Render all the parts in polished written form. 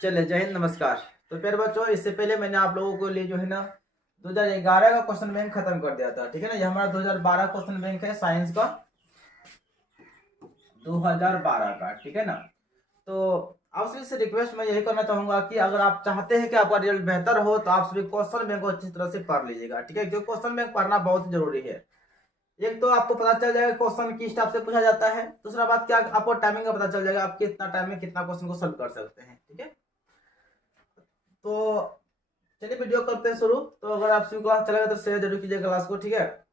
चलिए, जय हिंद, नमस्कार। तो फिर बच्चों, इससे पहले मैंने आप लोगों के लिए जो है ना 2011 का क्वेश्चन बैंक खत्म कर दिया था। ठीक है ना, ये हमारा 2012 क्वेश्चन बैंक है साइंस का, 2012 का। ठीक है ना। तो आप सभी से रिक्वेस्ट मैं यही करना चाहूंगा कि अगर आप चाहते हैं कि आपका रिजल्ट बेहतर हो तो आप सभी क्वेश्चन बैंक को अच्छी तरह से पढ़ लीजिएगा। ठीक है, क्योंकि क्वेश्चन बैंक पढ़ना बहुत जरूरी है। एक तो आपको पता चल जाएगा क्वेश्चन किस टाइप से पूछा जाता है, दूसरा बात क्या, आपको टाइमिंग का पता चल जाएगा आप कितना टाइम में कितना क्वेश्चन को सॉल्व कर सकते हैं। ठीक है, तो चलिए वीडियो करते हैं शुरू। तो अगर आप सभी क्लास चलेगा तो शेयर जरूर कीजिए क्लास को। ठीक है,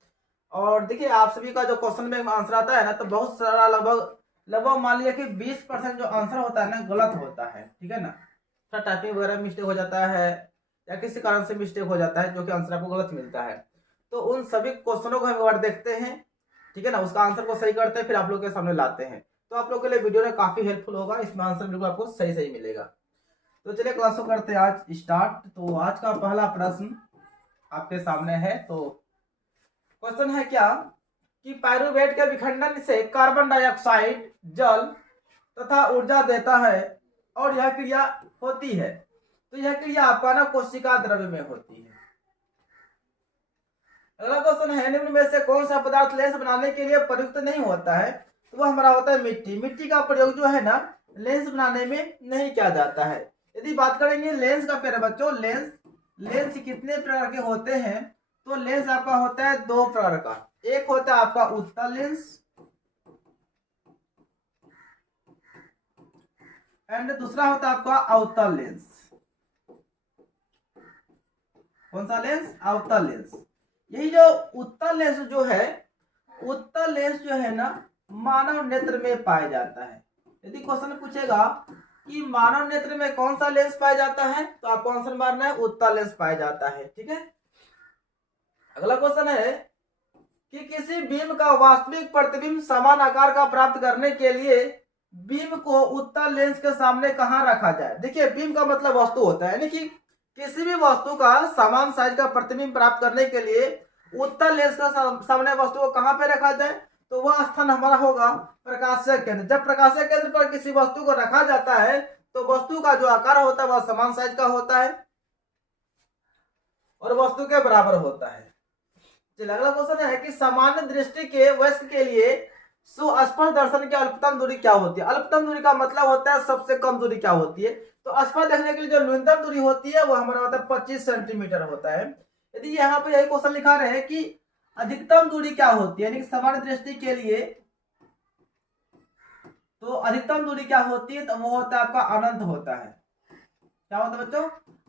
और देखिए आप सभी का जो क्वेश्चन में आंसर आता है ना, तो बहुत सारा लगभग लगभग मान लिया कि 20% जो आंसर होता है ना गलत होता है। ठीक है ना, थोड़ा टाइपिंग वगैरह में मिस्टेक हो जाता है या किसी कारण से मिस्टेक हो जाता है जो कि आंसर आपको गलत मिलता है। तो उन सभी क्वेश्चनों को हम एक बार देखते हैं। ठीक है ना, उसका आंसर को सही करते हैं, फिर आप लोग के सामने लाते हैं। तो आप लोग के लिए वीडियो में काफी हेल्पफुल होगा, इसमें आंसर बिल्कुल आपको सही सही मिलेगा। तो चलिए क्लास को करते हैं आज स्टार्ट। तो आज का पहला प्रश्न आपके सामने है। तो क्वेश्चन है क्या कि पायरुवेट के विखंडन से कार्बन डाइऑक्साइड जल तथा ऊर्जा देता है और यह क्रिया होती है। तो यह क्रिया आपका ना कोशिका द्रव्य में होती है। अगला क्वेश्चन है निम्न में से कौन सा पदार्थ लेंस बनाने के लिए प्रयुक्त नहीं होता है। तो वह हमारा होता है मिट्टी। मिट्टी का प्रयोग जो है ना लेंस बनाने में नहीं किया जाता है। यदि बात करेंगे लेंस का, प्यारे बच्चों, लेंस लेंस कितने प्रकार के होते हैं। तो लेंस आपका होता है दो प्रकार का। एक होता है आपका उत्तल लेंस एंड दूसरा होता है आपका अवतल लेंस। कौन सा लेंस? अवतल लेंस। यही जो उत्तल लेंस जो है, उत्तल लेंस जो है ना मानव नेत्र में पाया जाता है। यदि क्वेश्चन पूछेगा कि मानव नेत्र में कौन सा लेंस पाया जाता है, तो आपको आंसर मारना है उत्तल लेंस पाया जाता है। ठीक है, अगला क्वेश्चन है कि किसी बीम का वास्तविक प्रतिबिंब समान आकार का प्राप्त करने के लिए बीम को उत्तल लेंस के सामने कहां रखा जाए। देखिए बीम का मतलब वस्तु होता है, यानी कि किसी भी वस्तु का समान साइज का प्रतिबिंब प्राप्त करने के लिए उत्तल लेंस का सामने वस्तु को कहां पे रखा जाए। तो वह स्थान हमारा होगा प्रकाशीय केंद्र। जब प्रकाशीय केंद्र पर किसी वस्तु को रखा जाता है तो वस्तु का जो आकार होता है वह समान साइज का होता है और वस्तु के बराबर होता है। चलिए अगला क्वेश्चन है कि सामान्य दृष्टि के वयस्क के लिए सुस्पष्ट दर्शन की अल्पतम दूरी क्या होती है। अल्पतम दूरी का मतलब होता है सबसे कम दूरी क्या होती है। तो स्पष्ट देखने के लिए जो न्यूनतम दूरी होती है वो हमारा होता है 25 सेंटीमीटर होता है। यदि यहाँ पे यही क्वेश्चन लिखा रहे कि अधिकतम दूरी क्या होती है, यानी सामान्य दृष्टि के लिए, तो अधिकतम दूरी क्या होती है, तो वो होता है आपका अनंत होता है। क्या होता है बच्चों?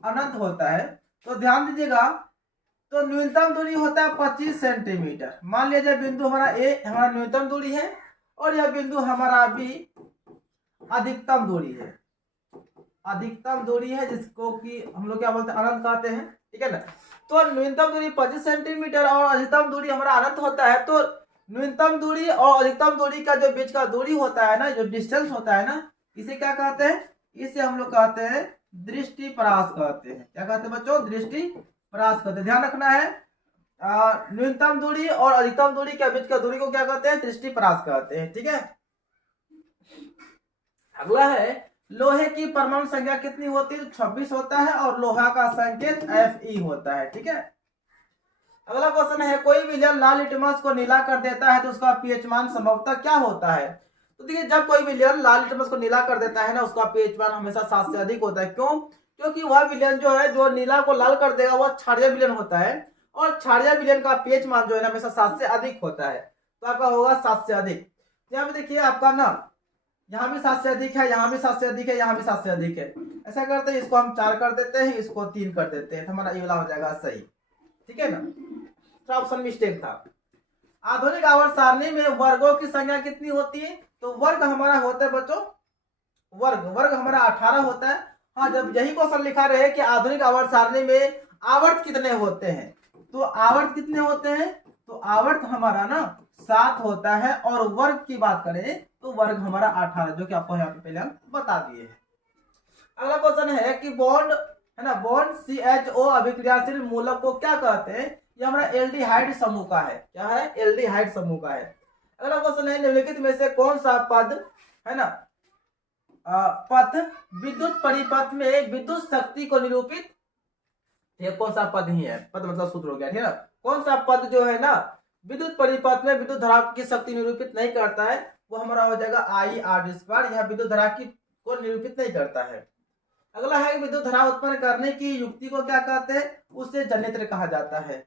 अनंत होता है। तो ध्यान दीजिएगा, तो न्यूनतम दूरी होता है 25 सेंटीमीटर। मान लीजिए बिंदु हमारा ए हमारा न्यूनतम दूरी है और यह बिंदु हमारा बी अधिकतम दूरी है। अधिकतम दूरी है जिसको कि हम लोग क्या बोलते हैं, अनंत कहते हैं। ठीक है ना, तो न्यूनतम दूरी 25 सेंटीमीटर और अधिकतम दूरी हमारा अनंत होता है। तो न्यूनतम दूरी और अधिकतम दूरी का जो बीच का दूरी होता है ना, जो डिस्टेंस होता है ना, इसे क्या कहते हैं? इसे हम लोग कहते हैं दृष्टि परास कहते हैं। क्या कहते हैं बच्चों? दृष्टि परास कहते हैं। ध्यान रखना है, न्यूनतम दूरी और अधिकतम दूरी के बीच का दूरी को क्या कहते हैं? दृष्टि परास कहते हैं। ठीक है, अगला है लोहे की परमाणु संख्या कितनी होती है। 26 होता है और लोहा का संकेत Fe होता है। ठीक है, अगला क्वेश्चन है कोई विलयन लाल लिटमस को नीला कर देता है तो उसका पीएच मान संभवतः क्या होता है। तो देखिए जब कोई विलयन लाल लिटमस को नीला कर देता है ना, उसका पीएच मान हमेशा 7 से अधिक होता है। क्यों? क्योंकि वह विलयन जो है जो नीला को लाल कर देगा वह क्षारीय विलयन होता है और क्षारीय विलयन का पीएच मान जो है ना हमेशा 7 से अधिक होता है। तो आपका होगा 7 से अधिक। यहाँ पे देखिए आपका ना यहाँ भी 7 से अधिक है, यहाँ भी 7 से अधिक है, यहाँ भी 7 से अधिक है। ऐसा करते हैं, इसको हम 4 कर देते हैं, इसको 3 कर देते हैं, तो हमारा ये वाला हो जाएगा सही। ठीक है ना, तो ऑप्शन मिस्टेक था। आधुनिक आवर्त सारणी में वर्गों की संख्या कितनी होती है। तो वर्ग हमारा होता है बच्चों, वर्ग वर्ग हमारा 18 होता है। हाँ, जब यही क्वेश्चन लिखा रहे कि आधुनिक आवर्त सारणी में आवर्त कितने होते हैं, तो आवर्त कितने होते हैं, तो आवर्त हमारा ना 7 होता है और वर्ग की बात करें तो वर्ग हमारा 18, जो कि आपको यहाँ पे पहले हम बता दिए हैं। अगला क्वेश्चन है कि बॉन्ड है ना, बॉन्ड CHO अभिक्रियाशील मूलक को क्या कहते हैं। ये हमारा एल्डिहाइड समूह का है। क्या है? एल्डिहाइड समूह का है। अगला क्वेश्चन है निम्नलिखित में से कौन सा पद है ना पथ विद्युत परिपथ में विद्युत शक्ति को निरूपित, ये कौन सा पद ही है, पद मतलब सूत्र हो गया, ठीक है ना। कौन सा पद जो है ना विद्युत परिपथ में विद्युत धारा की शक्ति निरूपित नहीं करता है, वो हमारा हो जाएगा आई आर स्क्वायर। यह विद्युत धारा की को निरूपित नहीं करता है। अगला है विद्युत धारा उत्पन्न करने की युक्ति को क्या कहते हैं, उसे जनित्र कहा जाता है।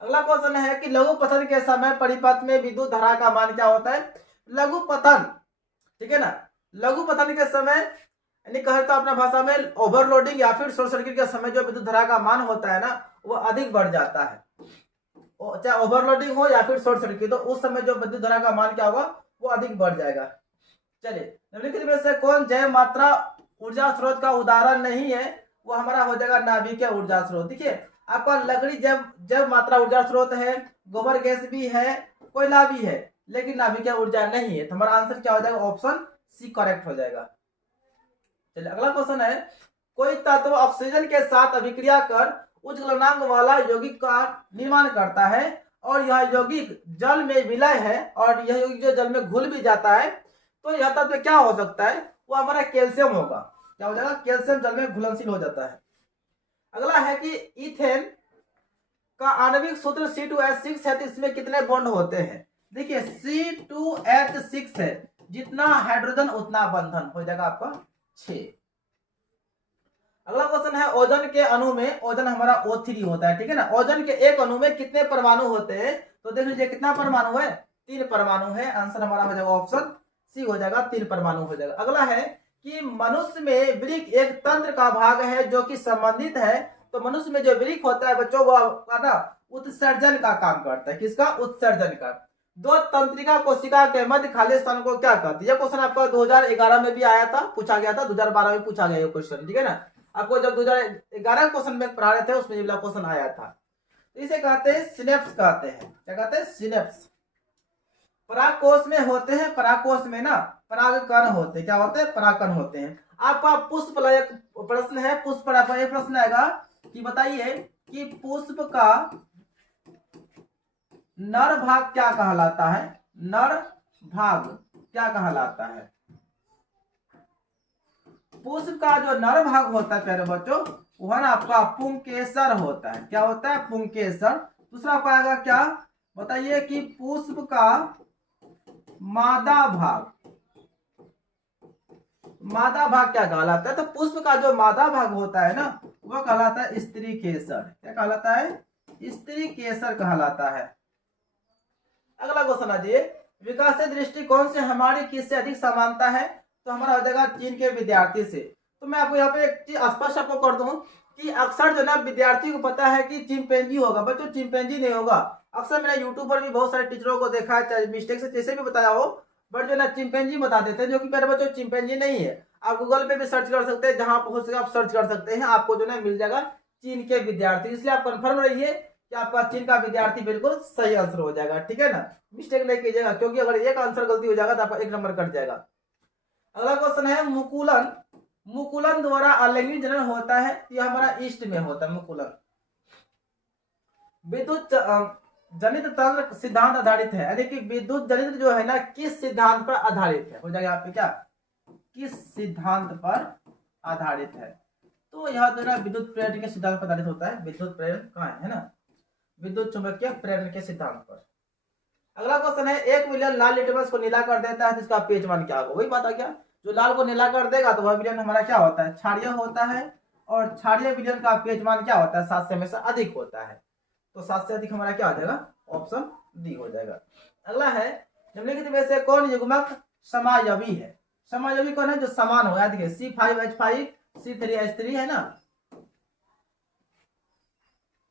अगला क्वेश्चन है कि लघु पतन के समय परिपथ में विद्युत धारा का मान क्या होता है। लघु पतन, ठीक है ना, लघु पतन के समय यानी कहे तो अपना भाषा में ओवरलोडिंग या फिर शॉर्ट सर्किट के समय जो विद्युत धारा का मान होता है ना वो अधिक बढ़ जाता है, चाहे ओवरलोडिंग हो या फिर शॉर्ट सर्किट, तो उस समय जो विद्युत धारा का मान क्या होगा वो अधिक बढ़ जाएगा। चलिए निम्नलिखित में से कौन जैव मात्रा ऊर्जा स्रोत का उदाहरण नहीं है, वो हमारा हो जाएगा नाभिकीय ऊर्जा स्रोत। देखिए आपका लकड़ी जैव मात्रा ऊर्जा स्रोत है, गोबर गैस भी है, कोयला भी है, लेकिन नाभिकीय ऊर्जा नहीं है, तो हमारा आंसर क्या हो जाएगा, ऑप्शन सी करेक्ट हो जाएगा। चलिए अगला क्वेश्चन है, कोई तत्व ऑक्सीजन के साथ अभिक्रिया कर उच्च गलनांक वाला यौगिक का निर्माण करता है और यह यौगिक जल में विलय है और यह यौगिक जो जल में घुल भी जाता है, तो यह तत्व क्या हो सकता है, वो हमारा कैल्शियम होगा। क्या हो जाएगा, कैल्शियम जल में घुलनशील हो जाता है। अगला है कि इथेन का आणविक सूत्र C2H6 है, तो इसमें कितने बॉन्ड होते हैं। देखिए C2H6 है, जितना हाइड्रोजन उतना बंधन हो जाएगा आपका 6। अगला क्वेश्चन है, ओजन के अणु में, ओजन हमारा O3 होता है, ठीक है ना। ओजन के एक अणु में कितने परमाणु होते हैं, तो देख लीजिए कितना परमाणु है, 3 परमाणु है। आंसर हमारा हो जाएगा ऑप्शन सी हो जाएगा, 3 परमाणु हो जाएगा। अगला है कि मनुष्य में वृक्क एक तंत्र का भाग है जो कि संबंधित है, तो मनुष्य में जो वृक्क होता है बच्चों वो ना उत्सर्जन का काम करता है। किसका, उत्सर्जन का। दो तंत्रिका कोशिका के मध्य खाली स्थान को क्या कहते हैं। यह क्वेश्चन आपका 2011 में भी आया था, पूछा गया था, 2012 में पूछा गया ये क्वेश्चन, ठीक है ना। आपको जब 2011 क्वेश्चन में पढ़ा रहे थे उसमें ये क्वेश्चन आया था। इसे कहते हैं सिनेप्स कहते हैं। क्या कहते हैं, सिनेप्स। परागकोश में होते हैं, परागकोश में ना परागकण होते हैं। क्या होते हैं, परागकण होते हैं। आपका पुष्प प्रश्न है, पुष्प पर एक प्रश्न आएगा कि बताइए कि पुष्प का नर भाग क्या कहलाता है, नर भाग क्या कहलाता है। पुष्प का जो नर भाग होता है प्यारे बच्चों, वह ना आपका पुंकेसर होता है। क्या होता है, पुंकेसर। दूसरा आपका आएगा क्या, बताइए कि पुष्प का मादा भाग, मादा भाग क्या कहलाता है। तो पुष्प का जो मादा भाग होता है ना वह कहलाता है स्त्री केसर। क्या कहलाता है, स्त्री केसर कहलाता है। अगला क्वेश्चन है, विकास दृष्टिकोण से हमारी किससे अधिक समानता है, तो हमारा हो जाएगा चीन के विद्यार्थी से। तो मैं आपको यहाँ पे एक चीज स्पष्ट आपको कर दूं कि अक्सर जो ना विद्यार्थी को पता है कि चिंपैंजी होगा, बच्चों चिंपैंजी नहीं होगा। अक्सर मैंने यूट्यूब पर भी बहुत सारे टीचरों को देखा है, चाहे मिस्टेक से जैसे भी बताया हो, बट जो ना चिंपैंजी बता देते हैं, जो कि मेरे बच्चों चिंपैंजी नहीं है। आप गूगल पे भी सर्च कर सकते हैं, जहां हो सके आप सर्च कर सकते हैं, आपको जो ना मिल जाएगा चीन के विद्यार्थी। इसलिए आप कंफर्म रहिए कि आपका चीन का विद्यार्थी बिल्कुल सही आंसर हो जाएगा, ठीक है ना। मिस्टेक नहीं कीजिएगा, क्योंकि अगर एक आंसर गलती हो जाएगा तो आपका 1 नंबर कट जाएगा। अगला क्वेश्चन है, मुकुलन, मुकुलन द्वारा अलैंगिक जनन होता है, यह हमारा ईस्ट में होता है मुकुलन। विद्युत जनित तंत्र सिद्धांत आधारित है, यानी कि विद्युत जनित जो है ना किस सिद्धांत पर आधारित है, हो जाएगा यहाँ पे क्या, किस सिद्धांत पर आधारित है। तो यह जो है विद्युत प्रेरण के सिद्धांत पर आधारित होता है। विद्युत प्रेरण कहाँ है ना, विद्युत चुंबकीय प्रेरण के सिद्धांत पर। अगला क्वेश्चन है, 1 मिलियन लाल लिटमस को नीला कर देता है, जिसका pH मान क्या होगा। वही बात है, क्या जो लाल को नीला कर देगा तो वह विलयन हमारा क्या होता है, क्षारीय होता है, और क्षारीय विलयन का pH मान क्या होता है, 7 से हमेशा अधिक होता है। तो 7 से अधिक हमारा क्या हो जाएगा, ऑप्शन डी हो जाएगा। अगला है, निम्नलिखित में से कौन युग्मक समायवी है। समायवी कौन है, जो समान होगा। देखिए C5H5 C3H3 है ना।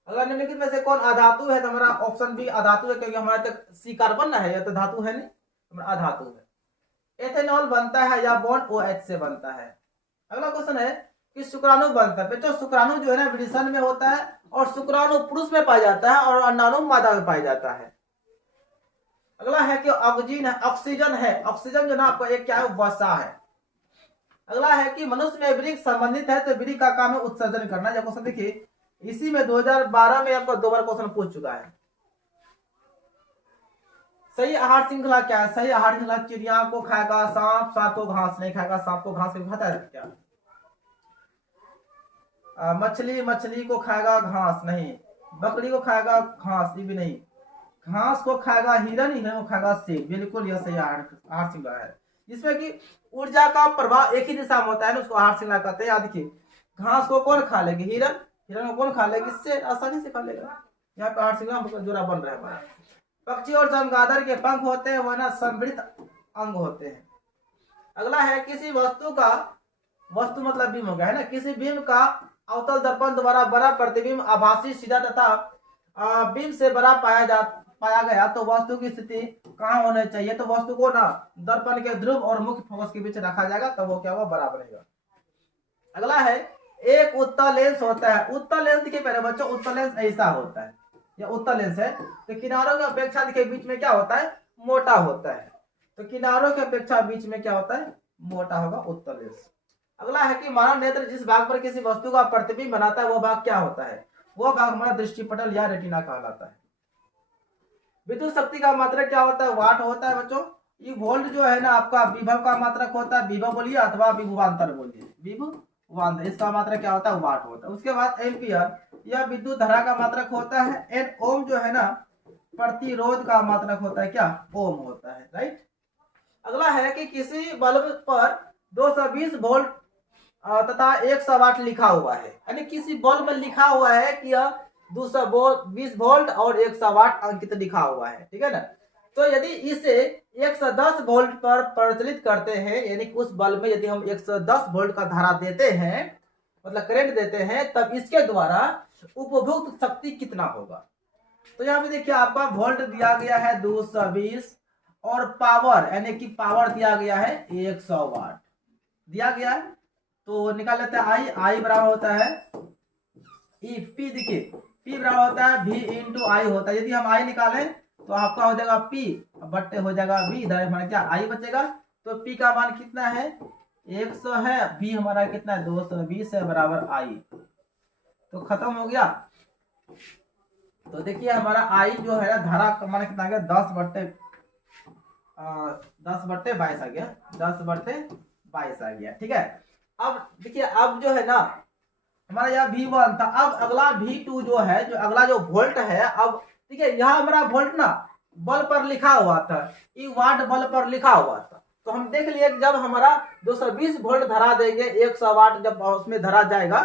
अगर निम्नलिखित में से कौन अधातु है, तो हमारा ऑप्शन बी अधातु है, क्योंकि हमारे तक सी कार्बन ना है, यह तो धातु है नहीं, हमारा अधातु है। एथेनॉल बनता है या बॉन्ड OH से बनता है। अगला क्वेश्चन है कि शुक्राणु बनता है। बच्चों शुक्राणु जो है ना वृषण में होता है, और शुक्राणु पुरुष में पाया जाता है और अंडाणु मादा में पाया जाता है। अगला है कि ऑक्सीजन है, ऑक्सीजन जो ना आपको एक क्या है, वसा है। अगला है कि मनुष्य में वृक्क संबंधित है, तो वृक्क का काम है उत्सर्जन करना। यह क्वेश्चन देखिए इसी में 2012 में आपको 2 बार क्वेश्चन पूछ चुका है। सही आहार श्रृंखला क्या है? सही आहार श्रृंखला चिड़िया को खाएगा सांप, सांप को घास नहीं खाएगा, सांप को घास नहीं खाता है क्या? मछली मछली को खाएगा घास नहीं, बकरी को खाएगा घास ये भी नहीं, घास को खाएगा हिरन, हिरन को खाएगा सेब। बिल्कुल यह सही आहार श्रृंखला है, जिसमें कि ऊर्जा का प्रवाह एक ही दिशा में होता है ना, उसको आहार श्रृंखला कहते हैं। याद रखिए, घास को कौन खा लेगी? हिरन, हिरन को कौन खा लेगी? इससे आसानी से खा लेगा। यहाँ पे आहार श्रृंखला जोड़ा बन रहा है हमारा। पक्षी और चमगादड़ के पंख होते हैं वह ना समृद्ध अंग होते हैं। अगला है किसी वस्तु का, वस्तु मतलब बिंब हो गया है ना, किसी बिंब का अवतल दर्पण द्वारा बड़ा प्रतिबिंब आभासी सीधा तथा बिंब से बड़ा पाया गया तो वस्तु की स्थिति कहाँ होनी चाहिए? तो वस्तु को ना दर्पण के ध्रुव और मुख्य फोकस के बीच रखा जाएगा, तब वो क्या होगा? बराबर रहेगा। अगला है एक उत्तल लेंस होता है। उत्तल लेंस देखिए पहले बच्चों, उत्तल लेंस ऐसा होता है, यह उत्तल लेंस है। तो किनारों की अपेक्षा देखिए बीच में क्या होता है? मोटा होता है। तो किनारों की अपेक्षा बीच में क्या होता है? मोटा होगा उत्तल लेंस। अगला है कि मानव नेत्र जिस भाग पर किसी वस्तु का प्रतिबिंब बनाता है वह भाग क्या होता है? वह भाग हमारा दृष्टिपटल या रेटिना कहलाता है। विद्युत शक्ति का मात्रक क्या होता है? वाट होता है बच्चों। ये वोल्ट जो है ना आपका विभव का मात्रक होता है, विभव बोलिए अथवा विभवांतर बोलिए, विभवांतर, इसका मात्रक क्या होता है? वाट होता है। उसके बाद एम्पियर, यह विद्युत धारा का मात्रक होता है। एंड ओम जो है ना प्रतिरोध का मात्रक होता है, क्या? ओम होता है, राइट। अगला है कि किसी बल्ब पर 220 वोल्ट तथा 100 वाट लिखा हुआ है, यानी किसी बल्ब में लिखा हुआ है कि यह 220 वोल्ट और 100 वाट अंकित लिखा हुआ है, ठीक है ना। तो यदि इसे 110 वोल्ट पर प्रचलित करते हैं, यानी कि उस बल्ब में यदि हम 110 वोल्ट का धारा देते हैं, मतलब करंट देते हैं, तब इसके द्वारा उपभोक्त शक्ति कितना होगा? तो यहाँ पे देखिए आपका वोल्ट दिया गया है 220 और पावर यानी कि पावर दिया गया है 100 वाट दिया गया है। तो निकाल लेते हैं आई बराबर होता है ई पी, देखिए पी बराबर होता है वी इंटू आई होता है। यदि हम आई निकालें तो आपका हो जाएगा पी बट्टे हो जाएगा वी, इधर हमारा क्या आई बचेगा। तो पी का मान कितना है? 100 है, वी हमारा कितना है? 220 है, बराबर आई। तो खत्म हो गया। तो देखिए हमारा आई जो है ना धारा का मान कितना आ गया? 10 बट्टे 22 आ गया, 10 बट्टे 22 आ गया, ठीक है। अब देखिए अब जो है ना हमारा यह V1 था, अब अगला V2 जो है, जो अगला जो वोल्ट है, अब ठीक है यहाँ हमारा वोल्ट ना बल पर लिखा हुआ था, ई वाट बल पर लिखा हुआ था। तो हम देख लिए जब हमारा 220 वोल्ट धरा देंगे, 100 वाट जब उसमें धरा जाएगा,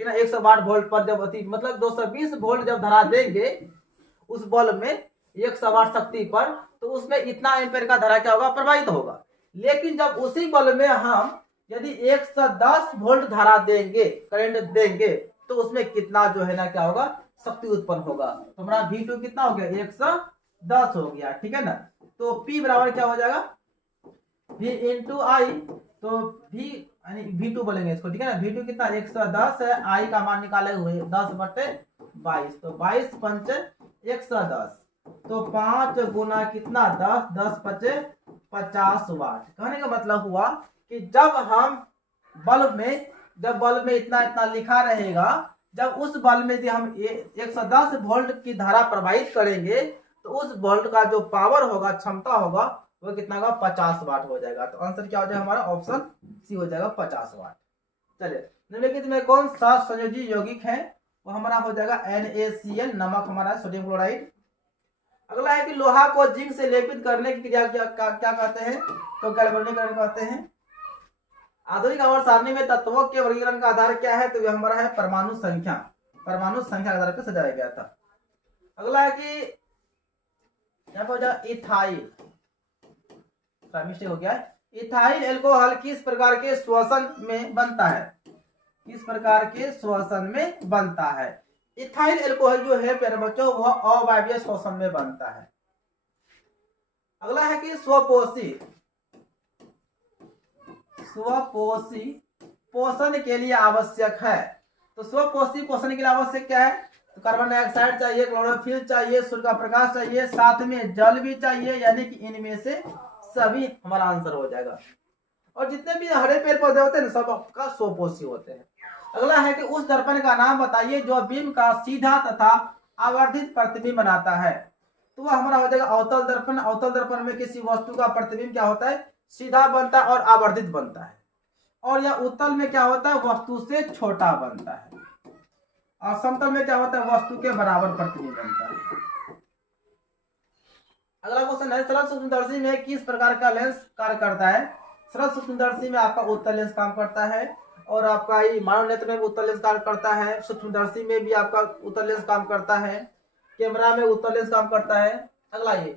ठीक है ना, 100 वाट वोल्ट पर जब मतलब 220 वोल्ट जब धरा देंगे उस बल्ब में 100 वाट शक्ति पर, तो उसमें इतना एम्पेयर का धारा क्या होगा? प्रवाहित होगा। लेकिन जब उसी बल्ब में हम यदि 110 वोल्ट धारा देंगे, करंट देंगे, तो उसमें कितना जो है ना क्या होगा? शक्ति उत्पन्न होगा। तो हमारा V2 कितना हो गया? 110 हो गया, ठीक है ना। तो P बराबर क्या हो जाएगा? V इंटू आई, तो V यानी V2 बोलेंगे इसको, ठीक है ना। V2 कितना? 110 है, आई का मान निकाले हुए 10 बटे 22, तो 22 पंच 110, तो 5 गुना कितना? 10, 10 पचे 50 वाट। कहने का मतलब हुआ कि जब हम बल्ब में इतना इतना लिखा रहेगा, जब उस बल्ब में यदि हम 110 वोल्ट की धारा प्रवाहित करेंगे, तो उस वोल्ट का जो पावर होगा, क्षमता होगा, वो कितना होगा? 50 वाट हो जाएगा। तो आंसर क्या हो जाएगा हमारा? ऑप्शन सी हो जाएगा 50 वाट। चलिए निम्नलिखित में कौन सा संयोजी यौगिक है? वो हमारा हो जाएगा NaCl, नमक हमारा सोडियम क्लोराइड। अगला है कि लोहा को जिंक से लेपित करने की क्रिया क्या कहते हैं? तो गैल्वेनीकरण कहते हैं। आधुनिक आवर्त सारणी में तत्वों के वर्गीकरण का आधार क्या है? तो यह हमारा है परमाणु संख्या के आधार पर सजाया गया था। अगला है कि यहाँ पर हो जाए इथाइल, मिस्टेक हो गया है। इथाइल अल्कोहल किस प्रकार के श्वसन में बनता है? किस प्रकार के श्वसन में बनता है? इथाइल अल्कोहल जो है प्यारे बच्चों वह अवायवीय श्वसन में बनता है। अगला है कि स्वपोषी पोषण के लिए आवश्यक है। तो स्वपोषी पोषण के लिए आवश्यक क्या है? तो कार्बन डाइऑक्साइड चाहिए, क्लोरोफिल चाहिए, सूर्य का प्रकाश चाहिए, साथ में जल भी चाहिए, यानी कि इनमें से सभी हमारा आंसर हो जाएगा। और जितने भी हरे पेड़ पौधे होते हैं ना सब आपका स्वपोषी होते हैं। अगला है कि उस दर्पण का नाम बताइए जो बिंब का सीधा तथा आवर्धित प्रतिबिंब बनाता है। तो वह हमारा हो जाएगा अवतल दर्पण। अवतल दर्पण में किसी वस्तु का प्रतिबिंब क्या होता है, सीधा बनता है और आवर्धित बनता है। और यह उत्तल में क्या होता है, वस्तु से छोटा बनता है। और समतल में क्या होता है, वस्तु के बराबर प्रतिबिंब बनता है। अगला क्वेश्चन है, सरल सूक्ष्मदर्शी में किस प्रकार का लेंस कार्य करता है। सरल सूक्ष्मदर्शी में आपका उत्तल लेंस काम करता है, और आपका ये मानव नेत्र में भी उत्तल लेंस कार्य करता है, सूक्ष्मदर्शी में भी आपका उत्तल लेंस काम करता है, कैमरा में उत्तल लेंस काम करता है। अगला ये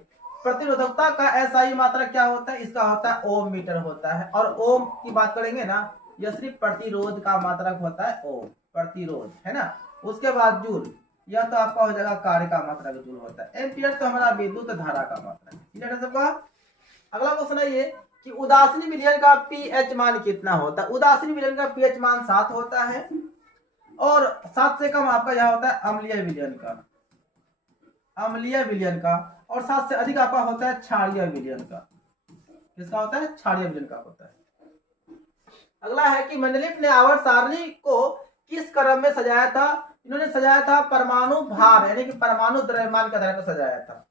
प्रतिरोधकता का एसआई मात्रक क्या होता है, इसका होता है ओम मीटर होता है। और ओम की बात करेंगे ना, यह सिर्फ प्रतिरोध का मात्रक होता है, ओम प्रतिरोध है ना। उसके बाद जूल, यह तो आपका हो जाएगा कार्य का मात्रक जूल होता है। एम्पियर तो हमारा विद्युत धारा का मात्रक है। ठीक है सबका। अगला क्वेश्चन है ये कि उदासीन विलयन का पीएच मान कितना होता है। उदासीन विलयन का पीएच मान 7 होता है, और 7 से कम आपका यह होता है अम्लीय विलयन का, अम्लीय विलयन का। और 7 से अधिक आपका होता है क्षारीय विलयन का। किसका होता है, क्षारीय विलयन का होता है। अगला है कि मेंडलीफ ने आवर्त सारणी को किस क्रम में सजाया था। इन्होंने सजाया था परमाणु भार यानी कि परमाणु द्रव्यमान के आधार पर सजाया था।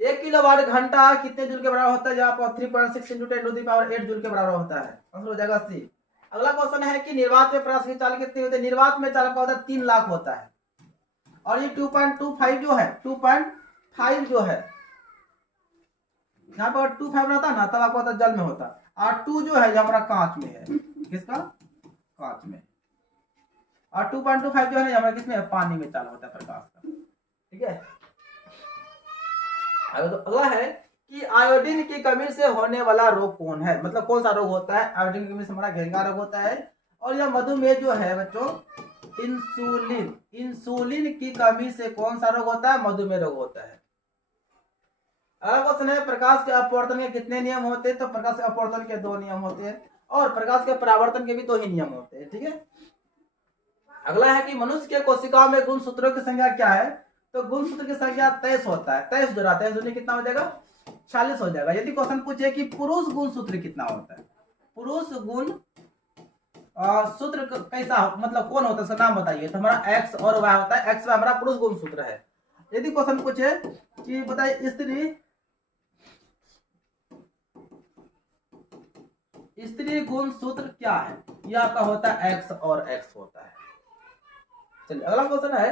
1 किलोवाट घंटा कितने जूल के बराबर होता है, जहाँ पर 3.6 × 10⁸ जूल के बराबर होता है। आंसर हो जाएगा सी। अगला क्वेश्चन है कि निर्वात में प्रकाश की चाल कितनी होती है। निर्वात में चाल का होता है 3 लाख होता है, और ये 2.25 जो है, 2.5 जो है, यहाँ पर 2.5 रहता है ना, तब आपको होता है जल में होता है। और 2 जो है हमारा कांच में है, किसका, कांच में। और 2.25 जो है ना हमारा किसमें, पानी में चाल होता है प्रकाश का। ठीक है। अगला है कि आयोडीन की कमी से होने वाला रोग कौन है, मतलब कौन सा रोग होता है। आयोडीन की कमी से हमारा घेंगा रोग होता है। और यह मधुमेह जो है बच्चों, इंसुलिन, इंसुलिन की कमी से कौन सा रोग होता है, मधुमेह रोग होता है। अगला क्वेश्चन है प्रकाश के अपवर्तन के कितने नियम होते हैं। तो प्रकाश के अपवर्तन के 2 नियम होते हैं, और प्रकाश के परावर्तन के भी 2 ही नियम होते हैं। ठीक है। अगला है कि मनुष्य के कोशिकाओं में गुणसूत्रों की संख्या क्या है। तो गुणसूत्र की संख्या 23 होता है। 23 जोड़ा 23 दूनी कितना हो जाएगा, 40 हो जाएगा। यदि क्वेश्चन पूछे कि पुरुष गुणसूत्र कितना होता है, पुरुष गुण सूत्र कैसा, मतलब कौन होता है, उसका नाम बताइए। तो हमारा एक्स और वाई होता है। एक्स वाई हमारा पुरुष गुणसूत्र है। यदि क्वेश्चन पूछे कि बताइए स्त्री गुण सूत्र क्या है, यह आपका होता है एक्स और एक्स होता है। चलिए अगला क्वेश्चन है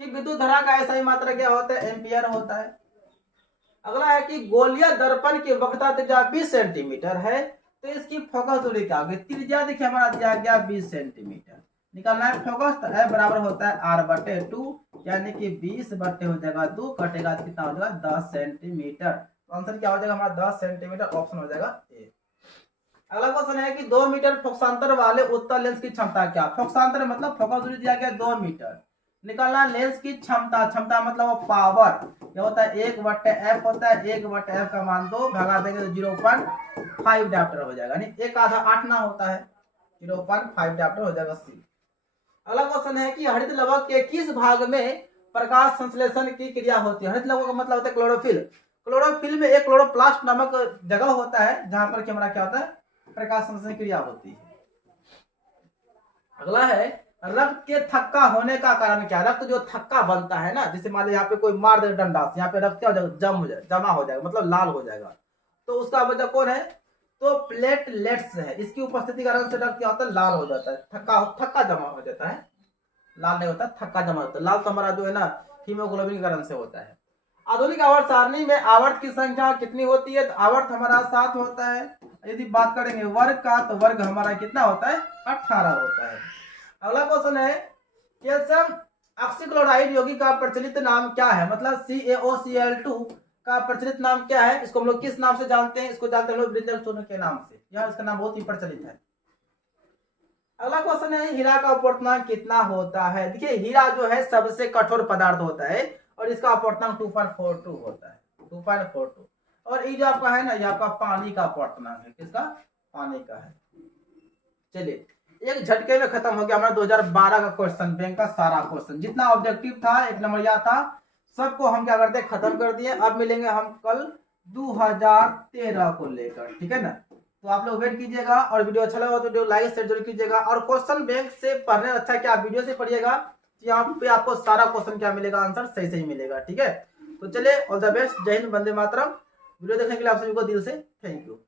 कि विद्युत धारा का एसआई मात्रा क्या होता है, एम्पियर होता है। अगला है कि गोलीय दर्पण की वक्रता त्रिज्या 20 सेंटीमीटर है, तो इसकी फोकस दूरी क्या होगी। त्रिज्या देखिए हमारा दिया गया 20 सेंटीमीटर, निकालना है फोकस। तो F बराबर होता है R/2, यानी कि 20 बटे हो जाएगा 2, कटेगा तो कितना हो जाएगा 10 सेंटीमीटर। तो आंसर क्या हो जाएगा हमारा 10 सेंटीमीटर, ऑप्शन हो जाएगा ए। अगला क्वेश्चन है कि 2 मीटर फोकसांतर वाले उत्तल लेंस की क्षमता क्या। फोकसांतर मतलब फोकस दूरी दिया गया 2 मीटर, निकालना लेंस की क्षमता। क्षमता मतलब वो पावर, क्या होता है 1/f होता है। 1/f का मान 2 भगा देंगे तो 0.5 डायप्टर हो जाएगा, यानी 1 आधा 8 ना होता है, 0.5 डायप्टर हो जाएगा सी। अगला क्वेश्चन है कि हरित लवक के किस भाग में प्रकाश संश्लेषण की क्रिया होती है। हरित लवक का मतलब होता है क्लोरोफिल। क्लोरोफिल में एक क्लोरोप्लास्ट नामक जगह होता है, जहां पर हमारा क्या होता है, प्रकाश संश्लेषण क्रिया होती है। अगला है रक्त के थक्का होने का कारण क्या। रक्त जो थक्का बनता है ना, जैसे मान लो यहाँ पे कोई मार दे डंडा से, यहाँ पे रक्त क्या हो जाएगा, जमा हो जाएगा, मतलब लाल हो जाएगा। तो उसका वजह कौन है, तो प्लेटलेट्स है। इसकी उपस्थिति के कारण से रक्त क्या होता है, लाल हो जाता है, थक्का जमा हो जाता है। लाल नहीं होता, थक्का जमा होता है। लाल तो हमारा जो है ना हीमोग्लोबिन के कारण से होता है। आधुनिक आवर्त सारणी में आवर्त की संख्या कितनी होती है। तो आवर्त हमारा 7 होता है। यदि बात करेंगे वर्ग का, तो वर्ग हमारा कितना होता है, 18 होता है। अगला क्वेश्चन है कैल्शियम ऑक्सीक्लोराइड यौगिक का प्रचलित नाम क्या है, मतलब CaOCl2 का प्रचलित नाम क्या है। इसको हम लोग किस नाम से जानते हैं, इसको जानते हैं हम लोग ब्रिंजल चूर्ण के नाम से, यह इसका नाम बहुत ही प्रचलित है। अगला क्वेश्चन है हीरा का अपवर्तनांक कितना होता है। देखिए हीरा जो है सबसे कठोर पदार्थ होता है, और इसका अपवर्तनांक 2.42 होता है, 2.42। और ये जो आपका है ना, ये आपका पानी का अपवर्तनांक है, किसका, पानी का है। चलिए एक झटके में खत्म हो गया हमारा 2012 का क्वेश्चन बैंक का सारा क्वेश्चन, जितना ऑब्जेक्टिव था 1 नंबरिया था, सबको हम क्या करते हैं, खत्म कर दिए। अब मिलेंगे हम कल 2013 को लेकर, ठीक है ना। तो आप लोग वेट कीजिएगा, और वीडियो अच्छा लगा तो वीडियो लाइक शेयर जरूर कीजिएगा। और क्वेश्चन बैंक से पढ़ने अच्छा है कि आप वीडियो से पढ़िएगा, यहाँ पे आपको सारा क्वेश्चन क्या मिलेगा, आंसर सही सही मिलेगा, ठीक है। तो चलिए ऑल द बेस्ट, जय हिंद, वंदे मातरम। वीडियो देखने के लिए आप सभी को दिल से थैंक यू।